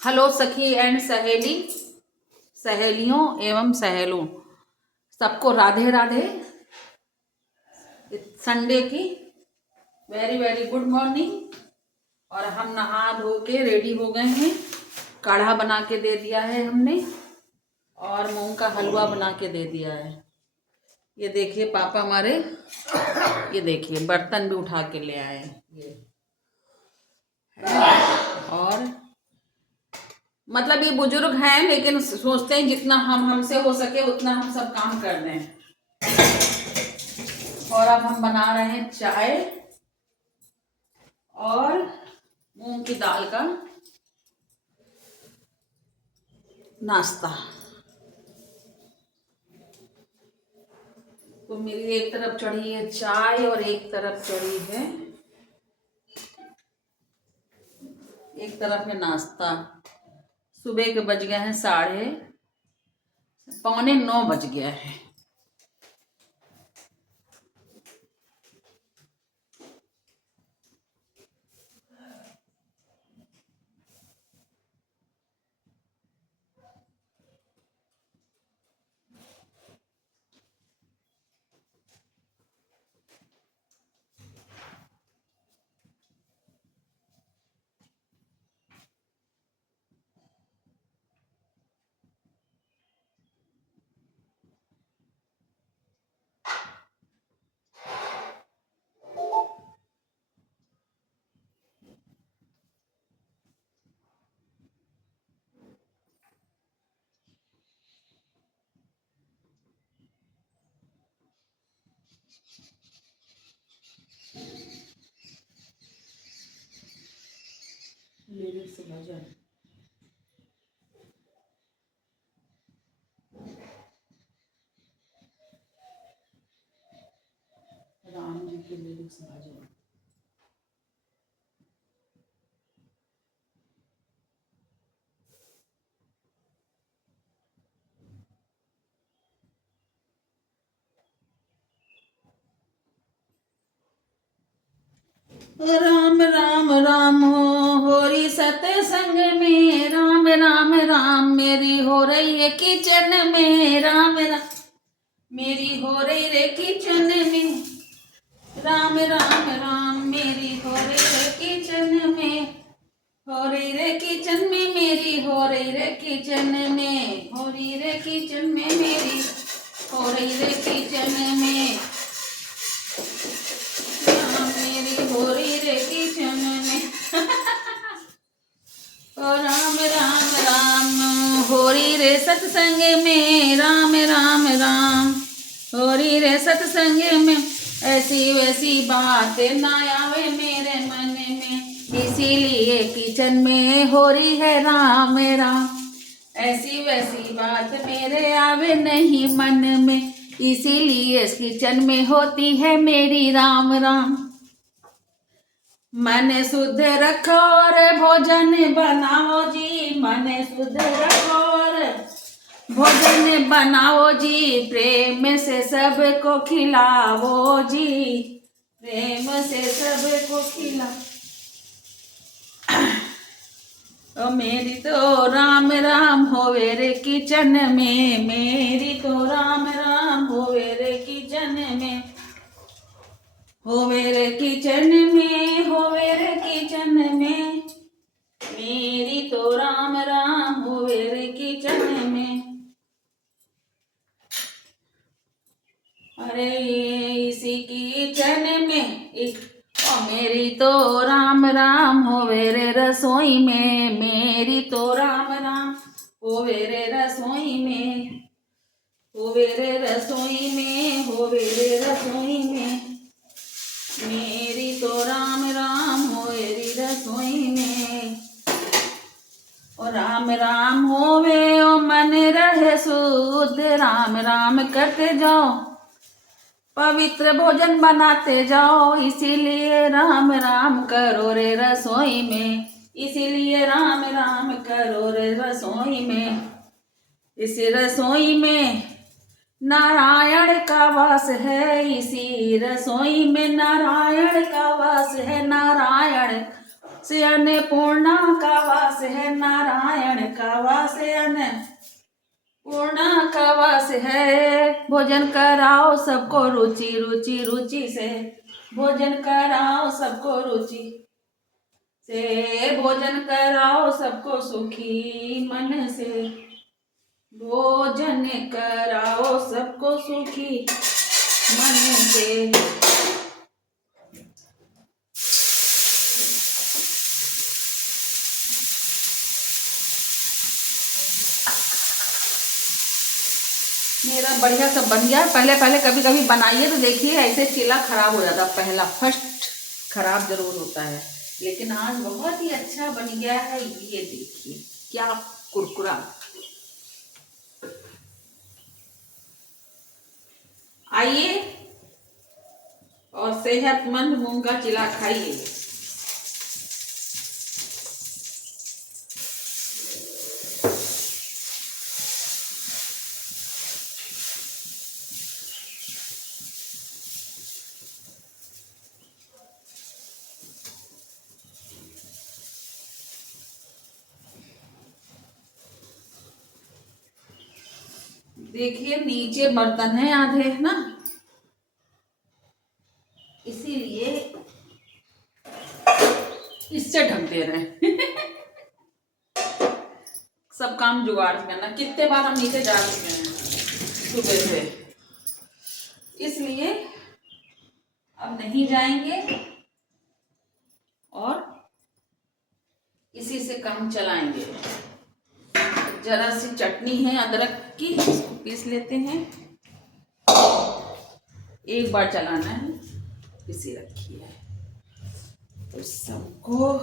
Hello सखी and सहेली, सहेलियों एवं सहेलों, सबको राधे राधे। संडे की वेरी वेरी गुड मॉर्निंग। और हम नहा धो के रेडी हो गए हैं। काढ़ा बना के दे दिया है हमने और मूंग का हलवा बना के दे दिया है। ये देखिए पापा हमारे, ये देखिए बर्तन भी उठा के ले आए ये। और मतलब ये बुजुर्ग हैं लेकिन सोचते हैं जितना हमसे हो सके उतना हम सब काम कर दें। और अब हम बना रहे हैं चाय और मूंग की दाल का नाश्ता। तो मेरी एक तरफ चढ़ी है चाय और एक तरफ चढ़ी है, एक तरफ है नाश्ता। सुबह के बज गए हैं 8:45 बज गया है। लिरिक्स भजन राम जी के लिरिक्स भजन। राम राम राम हो रही सत्संग में, राम राम राम मेरी हो रही है किचन में, राम राम मेरी हो रही रे किचन में, राम राम राम मेरी हो रही रे किचन में, हो रही रे किचन में मेरी, हो रही रे किचन में, हो रही रे किचन में मेरी, हो रही रे किचन में, मेरी हो रही रे किचन में। ओ राम राम राम हो रही रे सत्संग में, राम राम राम हो रही रे सत्संग में, ऐसी वैसी बातें ना आवे मेरे मन में, इसीलिए किचन में हो रही है राम राम, ऐसी वैसी बात मेरे आवे नहीं मन में, इसीलिए इस किचन में होती है मेरी राम राम। मन शुद्ध रखो और भोजन बनाओ जी, मन शुद्ध रखो और भोजन बनाओ जी, प्रेम से सबको खिलाओ जी, प्रेम से सबको खिलाओ। ओ मेरी तो राम राम होवे रे किचन में, मेरी तो राम राम होवे रे किचन में, होवे रे किचन में, होवे रे किचन में, मेरी तो राम राम होवे रे किचन में। अरे इसी किचन में ओ मेरी तो राम राम होवे रे रसोई में, मेरी तो राम राम होवे रे रसोई में, होवे रे रसोई में, होवे रे रसोई में, मेरी तो राम राम होवे रे रसोई में। और राम राम होवे ओ मन रहे शुद्ध, राम राम करते जाओ पवित्र भोजन बनाते जाओ, इसीलिए राम राम करो रे रसोई में, इसीलिए राम राम करो रे रसोई में, इस रसोई में नारायण का वास है, इसी रसोई में नारायण का वास है, नारायण से अन्नपूर्णा का वास है, नारायण का वास है, अन्नपूर्णा का वास है। भोजन कराओ सबको रुचि रुचि रुचि से, भोजन कराओ सबको रुचि से, भोजन कराओ सबको सुखी मन से, भोजन कराओ सबको सुखी मन से। मेरा बढ़िया सब बन गया। पहले पहले कभी कभी बनाइए तो देखिए ऐसे चीला खराब हो जाता, पहला फर्स्ट खराब जरूर होता है, लेकिन आज बहुत ही अच्छा बन गया है। ये देखिए क्या कुरकुरा। आइए और सेहतमंद मूंग का चिला खाइए। देखिए नीचे बर्तन है आधे, है ना, इसीलिए इससे ढक दे रहे हैं। सब काम जुगाड़ करना, कितने बार हम नीचे जा चुके हैं सुबह से, इसलिए अब नहीं जाएंगे और इसी से काम चलाएंगे। जरा सी चटनी है अदरक की, इसको पीस लेते हैं। एक बार चलाना है, पीसी रखी है तो सबको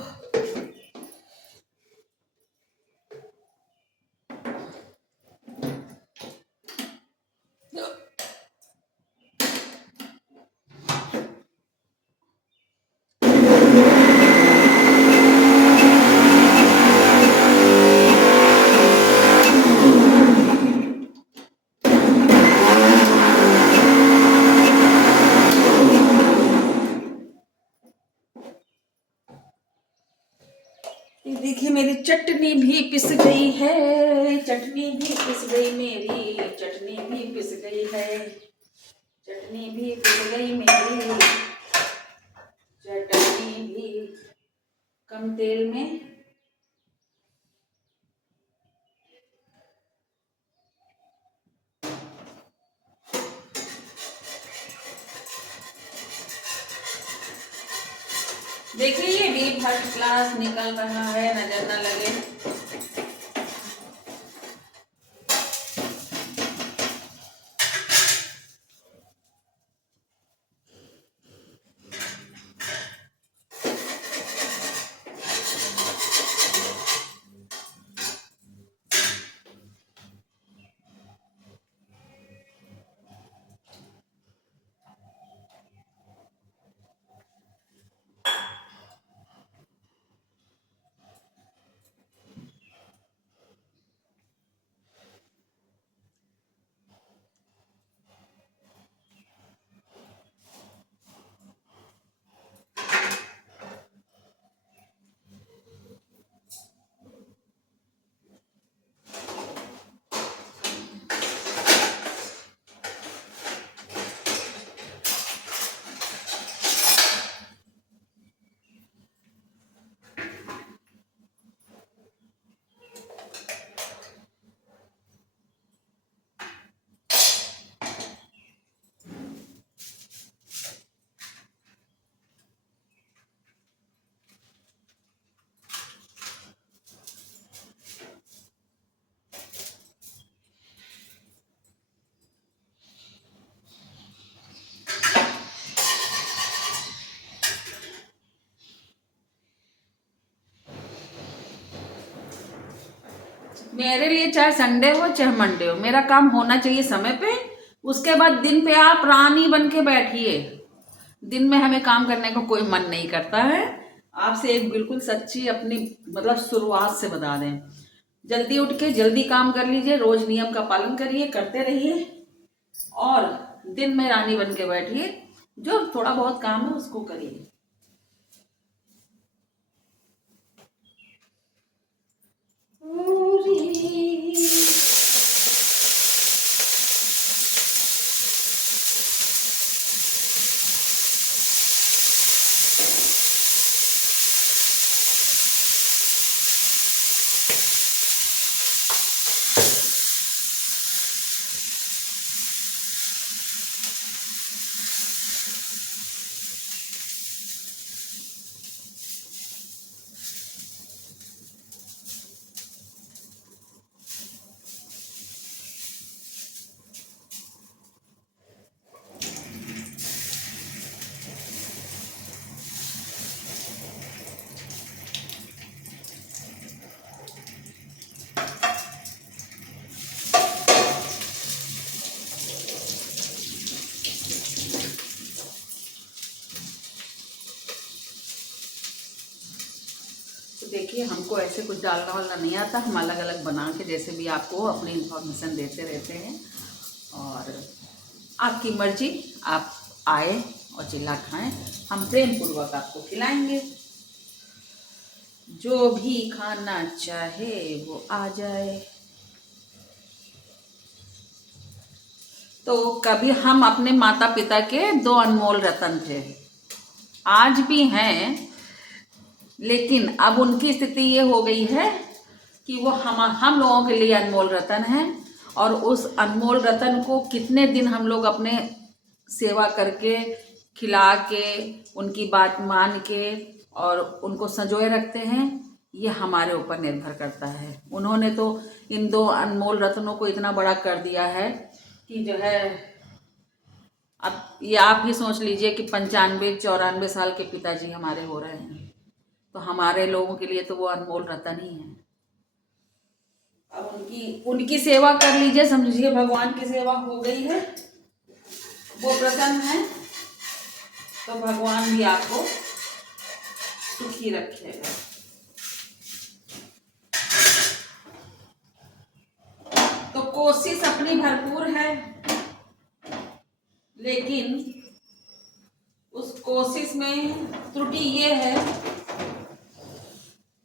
देखिए मेरी चटनी भी पिस गई है, चटनी भी पिस गई मेरी, चटनी भी पिस गई है, चटनी भी पिस गई मेरी, चटनी भी कम तेल में। देखिए ये भी फर्स्ट क्लास निकल रहा है, नजर ना लगे। मेरे लिए चाहे संडे हो चाहे मंडे हो, मेरा काम होना चाहिए समय पे। उसके बाद दिन पे आप रानी बन के बैठिए, दिन में हमें काम करने को कोई मन नहीं करता है। आपसे एक बिल्कुल सच्ची अपनी मतलब शुरुआत से बता दें, जल्दी उठ के जल्दी काम कर लीजिए, रोज नियम का पालन करिए, करते रहिए और दिन में रानी बन के बैठिए। जो थोड़ा बहुत काम है उसको करिए। देखिए हमको ऐसे कुछ डालना वालना नहीं आता, हम अलग अलग बना के जैसे भी आपको अपनी इन्फॉर्मेशन देते रहते हैं। और आपकी मर्जी, आप आए और चिल्ला खाएं, हम प्रेम पूर्वक आपको खिलाएंगे। जो भी खाना चाहे वो आ जाए। तो कभी हम अपने माता पिता के 2 अनमोल रतन थे, आज भी हैं, लेकिन अब उनकी स्थिति ये हो गई है कि वो हम लोगों के लिए अनमोल रतन है। और उस अनमोल रतन को कितने दिन हम लोग अपने सेवा करके, खिला के, उनकी बात मान के और उनको संजोए रखते हैं, ये हमारे ऊपर निर्भर करता है। उन्होंने तो इन 2 अनमोल रत्नों को इतना बड़ा कर दिया है कि जो है, अब ये आप ही सोच लीजिए कि 95-94 साल के पिताजी हमारे हो रहे हैं, तो हमारे लोगों के लिए तो वो अनमोल रतन ही है। अब उनकी सेवा कर लीजिए, समझिए भगवान की सेवा हो गई है, वो प्रसन्न है, तो भगवान भी आपको सुखी रखेगा। तो कोशिश अपनी भरपूर है, लेकिन उस कोशिश में त्रुटि ये है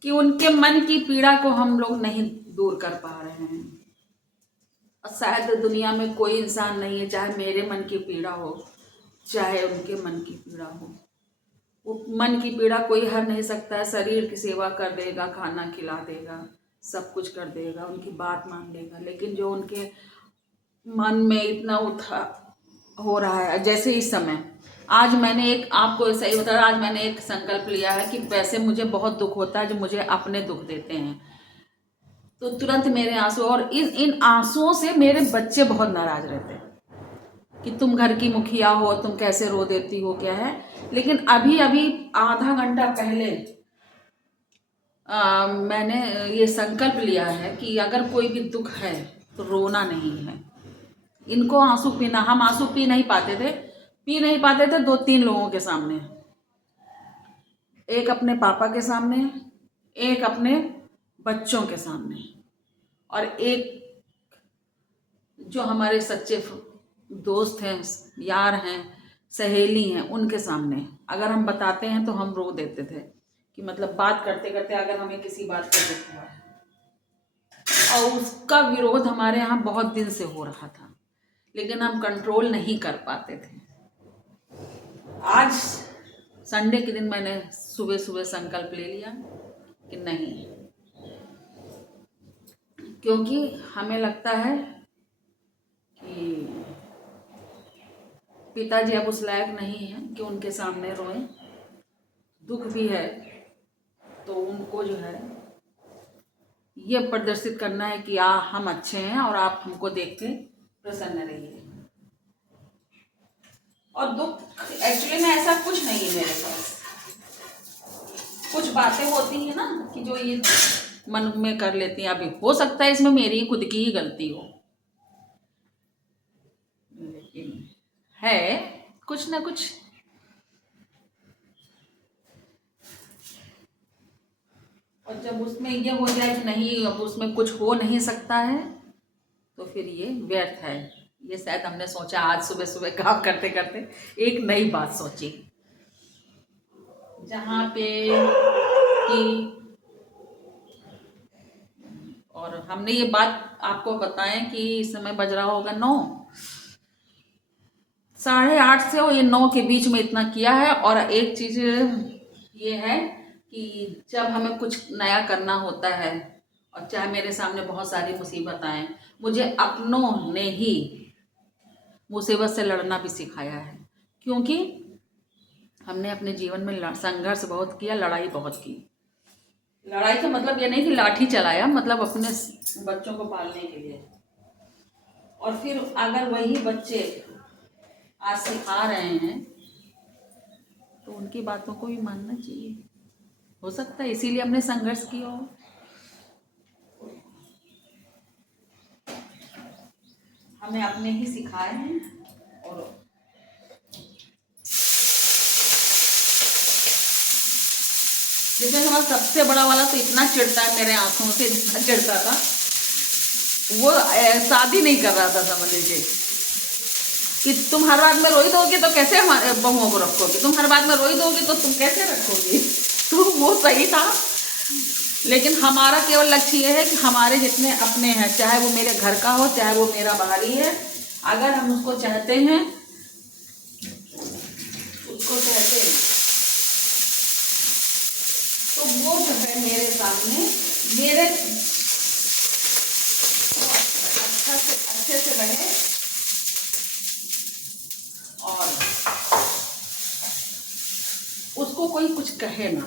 कि उनके मन की पीड़ा को हम लोग नहीं दूर कर पा रहे हैं। और शायद दुनिया में कोई इंसान नहीं है, चाहे मेरे मन की पीड़ा हो, चाहे उनके मन की पीड़ा हो, वो मन की पीड़ा कोई हर नहीं सकता है। शरीर की सेवा कर देगा, खाना खिला देगा, सब कुछ कर देगा, उनकी बात मान लेगा, लेकिन जो उनके मन में इतना हो रहा है, जैसे इस समय आज मैंने आपको सही बता रहा, आज मैंने एक संकल्प लिया है कि वैसे मुझे बहुत दुख होता है जो मुझे अपने दुख देते हैं, तो तुरंत मेरे आंसू, और इन आंसुओं से मेरे बच्चे बहुत नाराज रहते हैं कि तुम घर की मुखिया हो, तुम कैसे रो देती हो, क्या है। लेकिन अभी अभी आधा घंटा पहले मैंने ये संकल्प लिया है कि अगर कोई भी दुख है तो रोना नहीं है, इनको आंसू पीना। हम आंसू पी नहीं पाते थे 2-3 लोगों के सामने, एक अपने पापा के सामने, एक अपने बच्चों के सामने, और एक जो हमारे सच्चे दोस्त हैं, यार हैं, सहेली हैं, उनके सामने अगर हम बताते हैं तो हम रो देते थे कि मतलब बात करते करते अगर हमें किसी बात का दुख हुआ है, और उसका विरोध हमारे यहाँ बहुत दिन से हो रहा था, लेकिन हम कंट्रोल नहीं कर पाते थे। आज संडे के दिन मैंने सुबह सुबह संकल्प ले लिया कि नहीं, क्योंकि हमें लगता है कि पिताजी अब उस लायक नहीं है कि उनके सामने रोएं। दुख भी है तो उनको जो है ये प्रदर्शित करना है कि हम अच्छे हैं और आप हमको देख के प्रसन्न रहिए। और दुख एक्चुअली में ऐसा कुछ नहीं है मेरे पास, कुछ बातें होती हैं ना कि जो ये मन में कर लेती हैं। अभी हो सकता है इसमें मेरी खुद की ही गलती हो, लेकिन है कुछ ना कुछ। और जब उसमें ये हो जाए कि नहीं अब उसमें कुछ हो नहीं सकता है, तो फिर ये व्यर्थ है। ये शायद हमने सोचा, आज सुबह सुबह काम करते करते एक नई बात सोची, जहाँ पे कि और हमने ये बात आपको बताएं कि इस समय बज रहा होगा 9, 8:30 से और ये 9 के बीच में इतना किया है। और एक चीज़ ये है कि जब हमें कुछ नया करना होता है, और चाहे मेरे सामने बहुत सारी मुसीबत आए, मुझे अपनों ने ही मुसीबत से लड़ना भी सिखाया है, क्योंकि हमने अपने जीवन में संघर्ष बहुत किया, लड़ाई बहुत की। लड़ाई का मतलब ये नहीं कि लाठी चलाया, मतलब अपने बच्चों को पालने के लिए। और फिर अगर वही बच्चे आज सिखा रहे हैं तो उनकी बातों को भी मानना चाहिए। हो सकता है इसीलिए हमने संघर्ष किया हो। हमें अपने ही सिखाए हैं। और जैसे बाद सबसे बड़ा वाला तो इतना चिढ़ता है मेरे आंसुओं से, इतना चिढ़ता था वो, शादी नहीं कर रहा था समझ लीजिए कि तुम हर बात में रोई दोगे तो कैसे हमारे बहुओं को रखोगे, तुम हर बात में रोई दोगे तो तुम कैसे रखोगे। तो वो सही था, लेकिन हमारा केवल लक्ष्य ये है कि हमारे जितने अपने हैं, चाहे वो मेरे घर का हो चाहे वो मेरा बाहरी है, अगर हम उसको चाहते हैं तो वो जो है मेरे सामने मेरे अच्छे से रहे और उसको कोई कुछ कहे ना।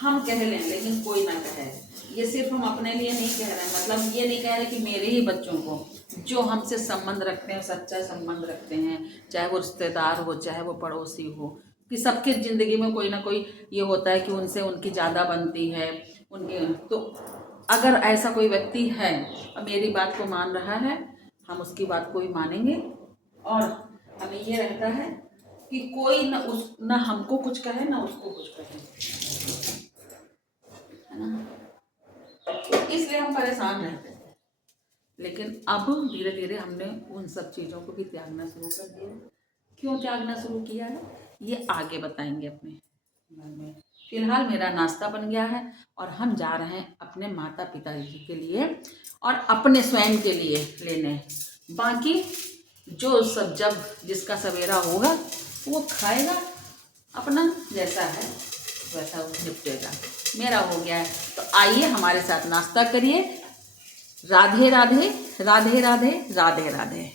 हम कह लें लेकिन कोई ना कहे, ये सिर्फ हम अपने लिए नहीं कह रहे हैं, मतलब ये नहीं कह रहे कि मेरे ही बच्चों को जो हमसे संबंध रखते हैं, सच्चा संबंध रखते हैं, चाहे वो रिश्तेदार हो चाहे वो पड़ोसी हो, कि सबके ज़िंदगी में कोई ना कोई ये होता है कि उनसे उनकी ज़्यादा बनती है उनके। तो अगर ऐसा कोई व्यक्ति है और मेरी बात को मान रहा है, हम उसकी बात को ही मानेंगे और हमें ये रहता है कि कोई ना हमको कुछ कहे ना उसको कुछ कहे, है ना। इसलिए हम परेशान रहते थे, लेकिन अब धीरे धीरे हमने उन सब चीज़ों को भी त्यागना शुरू कर दिया। क्यों त्यागना शुरू किया है ये आगे बताएंगे अपने घर में। फिलहाल मेरा नाश्ता बन गया है और हम जा रहे हैं अपने माता पिता जी के लिए और अपने स्वयं के लिए लेने। बाकी जो सब जब जिसका सवेरा होगा वो खाएगा, अपना जैसा है वैसा वो निपटेगा। मेरा हो गया है, तो आइए हमारे साथ नाश्ता करिए। राधे राधे राधे राधे राधे राधे।